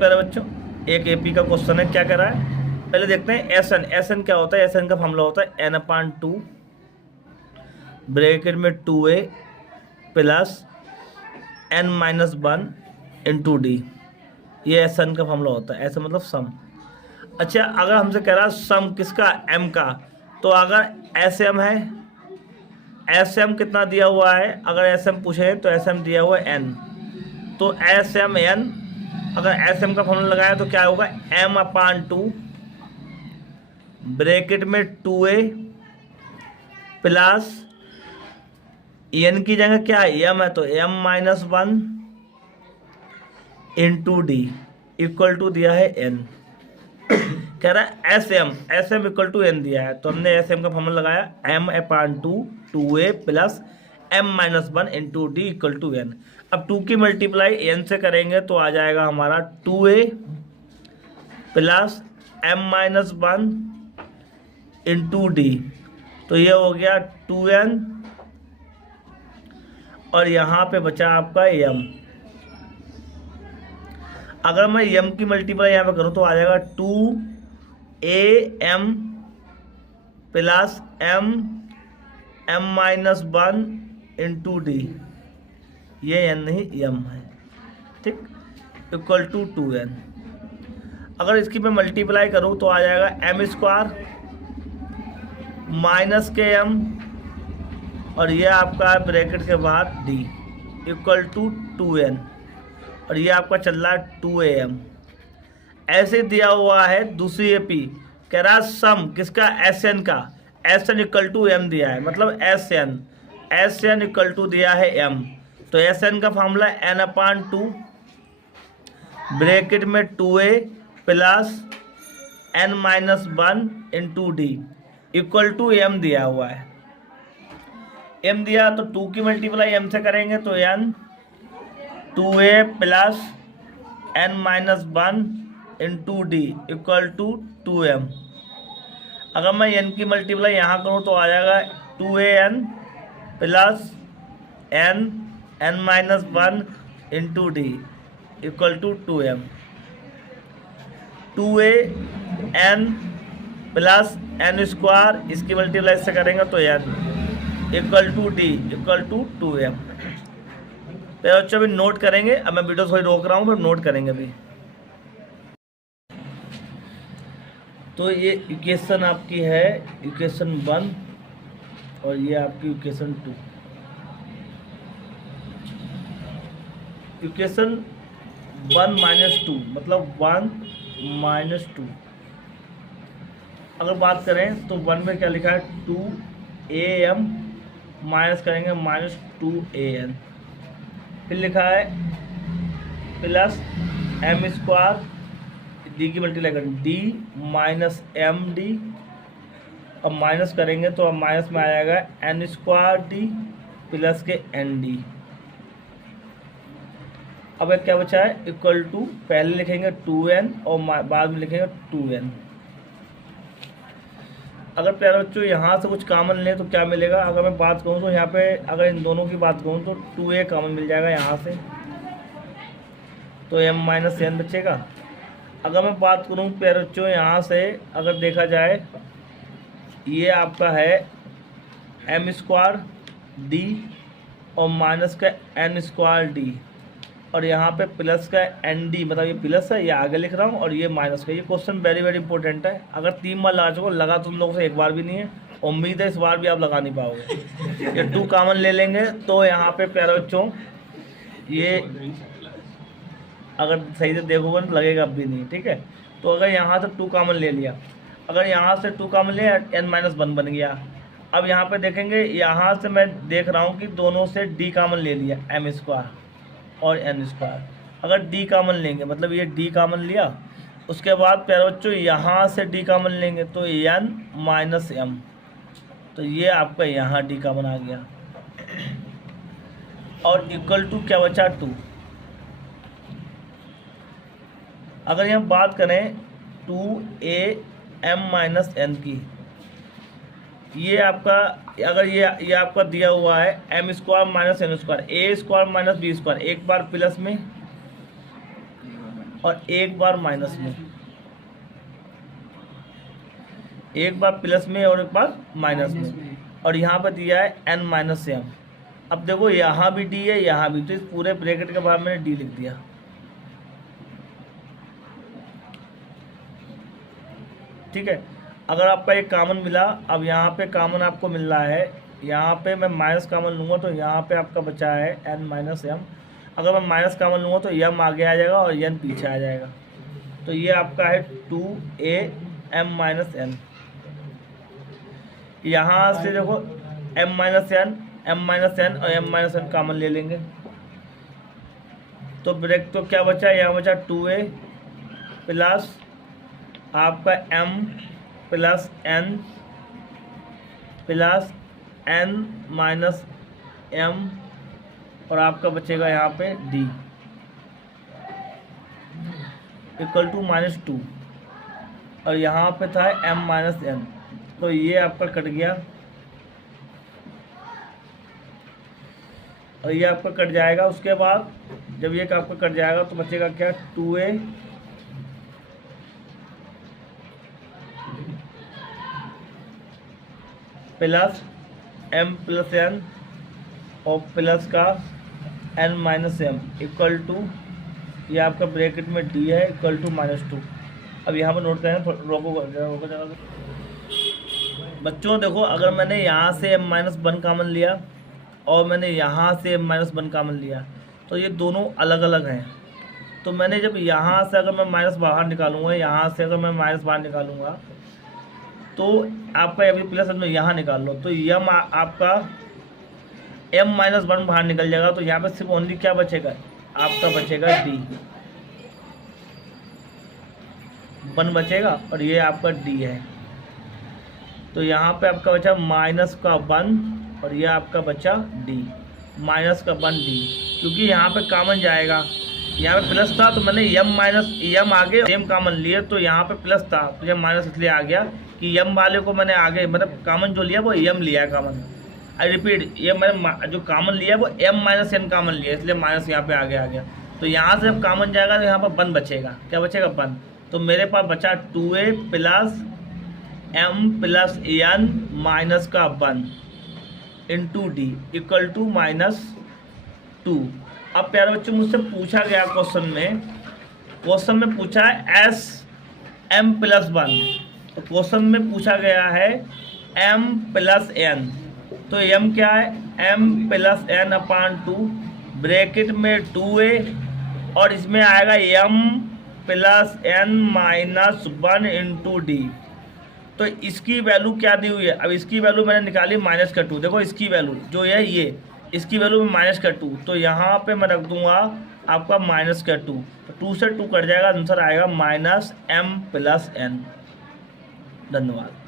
प्यारे बच्चों, एक एपी का क्वेश्चन है, क्या कह रहा है पहले देखते हैं। एस एन क्या होता है? एस एन का फॉर्मूला होता है n/2 ब्रैकेट में 2a plus n-1 into D. ये एस एन का फॉर्मूला होता है, ऐसा मतलब सम। अच्छा, अगर हमसे कह रहा है सम किसका? m का, तो अगर एस एम है, एस एम कितना दिया हुआ है? अगर एस एम पूछे तो एस एम दिया हुआ है n, तो एस एम n, अगर एस एम का फॉर्मूला लगाया तो क्या होगा? m/2 ब्रैकेट में 2a प्लस n की जगह क्या है? m है, तो m-1 into D equal to दिया है n। कह रहा है S M equal to n दिया है, तो हमने एस एम का फॉर्मूला लगाया m/2 2a plus m-1 into D equal to n। अब 2 की मल्टीप्लाई n से करेंगे तो आ जाएगा हमारा 2a plus m-1 into D, तो ये हो गया 2n, और यहाँ पे बचा आपका m। अगर मैं m की मल्टीप्लाई यहाँ पे करूँ तो आ जाएगा 2am plus m-1 into D, ये n नहीं m है, ठीक, इक्वल टू 2n। अगर इसकी मैं मल्टीप्लाई करूँ तो आ जाएगा m² माइनस के m, और ये आपका ब्रैकेट के बाद d इक्वल टू 2n, और ये आपका चल रहा है 2am। ऐसे दिया हुआ है दूसरी एपी, कह रहा है सम किसका? एसएन का। एसएन इक्वल टू m दिया है, मतलब एसएन इक्वल टू दिया है m, तो एसएन का फॉर्मूला n/2 ब्रैकेट में 2a plus n-1 into D equal to m दिया हुआ है। m दिया तो 2 की मल्टीप्लाई m से करेंगे तो n 2a plus n-1 into D equal to 2m। अगर मैं n की मल्टीप्लाई यहाँ करूँ तो आ जाएगा 2an plus n-1 into D equal to 2m। 2an plus n², इसकी मल्टीप्लाई से करेंगे तो n equal to D equal to 2m। तो बच्चों अभी नोट करेंगे, अब मैं वीडियो थोड़ी रोक रहा हूँ, फिर नोट करेंगे अभी। तो ये इक्वेशन आपकी है इक्वेशन 1, और ये आपकी इक्वेशन 2। इक्वेशन 1 - 2 मतलब 1 - 2। अगर बात करें तो 1 में क्या लिखा है? 2am माइनस करेंगे -2an, फिर लिखा है प्लस m², डी की मल्टीप्लाई करें d माइनस md, अब माइनस करेंगे तो अब माइनस में आ जाएगा n² प्लस के nd। अब क्या बचा है? इक्वल टू, पहले लिखेंगे 2n और बाद में लिखेंगे 2n। अगर प्यारे बच्चों यहाँ से कुछ कॉमन लें तो क्या मिलेगा? अगर मैं बात करूँ तो यहाँ पे अगर इन दोनों की बात करूँ तो 2a कॉमन मिल जाएगा यहाँ से, तो m-n बचेगा। अगर मैं बात करूँ प्यारे बच्चों यहाँ से, अगर देखा जाए ये आपका है m² d और माइनस का n² d, और यहाँ पे प्लस का nd, मतलब ये प्लस है, ये आगे लिख रहा हूँ, और ये माइनस का। ये क्वेश्चन वेरी वेरी इंपॉर्टेंट है। अगर 3 बार लगा चुको, लगा तुम लोगों से एक बार भी नहीं है, उम्मीद है इस बार भी आप लगा नहीं पाओगे। ये 2 कॉमन ले लेंगे तो यहाँ पे प्यारे बच्चों ये अगर सही से देखोगे तो लगेगा अब भी नहीं, ठीक है। तो अगर यहाँ से 2 कॉमन ले लिया, अगर यहाँ से 2 कॉमन लिया n-1 बन गया। अब यहाँ पे देखेंगे, यहाँ से मैं देख रहा हूँ कि दोनों से d कॉमन ले लिया, m² और n²। अगर d कॉमन लेंगे मतलब ये d कॉमन लिया, उसके बाद प्यारे बच्चों यहाँ से d कॉमन लेंगे तो n-m, तो ये आपका यहाँ d कॉमन आ गया, और इक्वल टू क्या बचा? 2। अगर यहाँ बात करें 2am-n की, ये आपका, अगर ये आपका दिया हुआ है m² - n², a² - b², एक बार प्लस में और एक बार माइनस में, एक बार प्लस में और एक बार माइनस में, और यहाँ पर दिया है n माइनस एम। अब देखो यहाँ भी डी है, यहाँ भी, तो इस पूरे ब्रैकेट के बाद मैंने डी लिख दिया। ठीक है, अगर आपका एक कॉमन मिला, अब यहाँ पे कॉमन आपको मिल रहा है, यहाँ पे मैं माइनस कॉमन लूँगा तो यहाँ पे आपका बचा है n माइनस एम। अगर मैं माइनस कॉमन लूँगा तो m आगे आ जाएगा और n पीछे आ जाएगा, तो ये आपका है 2a m माइनस n। यहाँ से देखो m माइनस n और m माइनस n कॉमन ले लेंगे, तो ब्रेक तो क्या बचा, यहाँ बचा 2a प्लस आपका m plus n plus n minus m, और आपका बचेगा यहाँ पे d इक्वल टू -2, और यहाँ पे था m माइनस n, तो ये आपका कट गया और ये आपका कट जाएगा। उसके बाद जब ये आपका कट जाएगा तो बचेगा क्या, 2a plus m plus n और प्लस का n minus M equal to, ये आपका ब्रैकेट में d है इक्वल टू -2। अब यहाँ पर नोट करें, रोको जरा बच्चों। देखो अगर मैंने यहाँ से m माइनस 1 कॉमन लिया और मैंने यहाँ से m माइनस 1 कॉमन लिया, तो ये दोनों अलग अलग हैं। तो मैंने जब यहाँ से अगर मैं माइनस बाहर निकालूंगा, यहाँ से अगर मैं माइनस बाहर निकालूंगा, तो आपका अभी प्लस यहाँ निकाल लो, तो यम आपका m माइनस 1 बाहर निकल जाएगा, तो यहाँ पे सिर्फ ओनली क्या बचेगा, आपका बचेगा d 1 बचेगा, और ये आपका d है। तो यहाँ पे आपका बचा माइनस का 1 और ये आपका बचा d, माइनस का 1d, क्योंकि यहाँ पे कॉमन जाएगा। यहाँ पे प्लस था तो मैंने m माइनस m आगे m कॉमन लिए, तो यहाँ पे प्लस था तो यह माइनस इसलिए आ गया कि m वाले को मैंने आगे, मतलब कॉमन जो लिया वो m लिया है कॉमन। आई रिपीट, ये मैंने जो कॉमन लिया है वो m माइनस n कॉमन लिया, इसलिए माइनस यहाँ पे आगे आ गया। तो यहाँ से जब कॉमन जाएगा तो यहाँ पर 1 बचेगा, क्या बचेगा 1। तो मेरे पास बचा 2a plus m plus n minus का 1 इंटू डी इक्वल टू -2। अब प्यारे बच्चों मुझसे पूछा गया क्वेश्चन में पूछा है एस m प्लस 1, तो क्वेश्चन में पूछा गया है m प्लस n, तो m क्या है, m प्लस n अपान 2 ब्रैकेट में 2a और इसमें आएगा m plus n minus 1 into D. तो इसकी वैल्यू क्या दी हुई है, अब इसकी वैल्यू मैंने निकाली -2। देखो इसकी वैल्यू जो है ये, इसकी वैल्यू में -2, तो यहाँ पे मैं रख दूंगा आपका -2, तो 2 से 2 कट जाएगा, आंसर आएगा -m प्लस n। धन्यवाद।